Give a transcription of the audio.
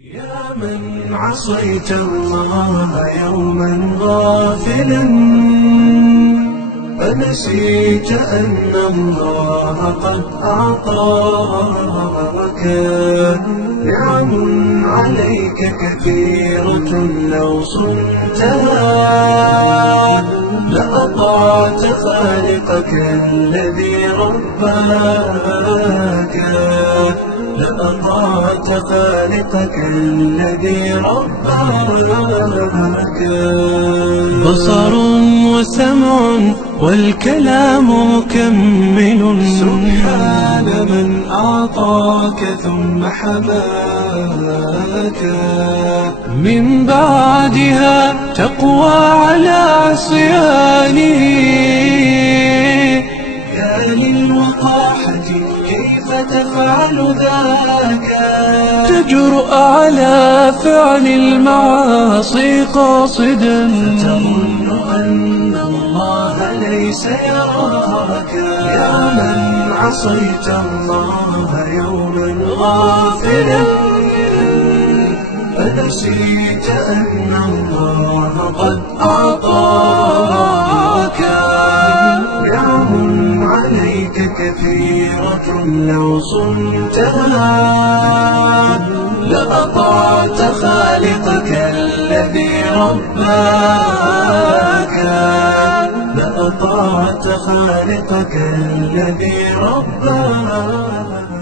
يا من عصيت الله يوما غافلا فنسيت أن الله قد أعطاك نعم عليك كثيرة لو صنتها لأطعت خالقك الذي رباك لأطعت خالقك الذي رباك. بصر وسمع والكلام مكمل سبحان من أعطاك ثم حماك من بعدها تقوى على عصيانه يا للوقاحة كيف تفعل ذاك تجرؤ على فعل المعاصي قاصدا فتظن أن الله ليس يراك يا من عصيت الله يوما غافلا فنسيت أن الله قد أعطاك نعم عليك كثيرة لو صنتها لأطعت خالقك الذي رباك لأطعت خالقك الذي رباك.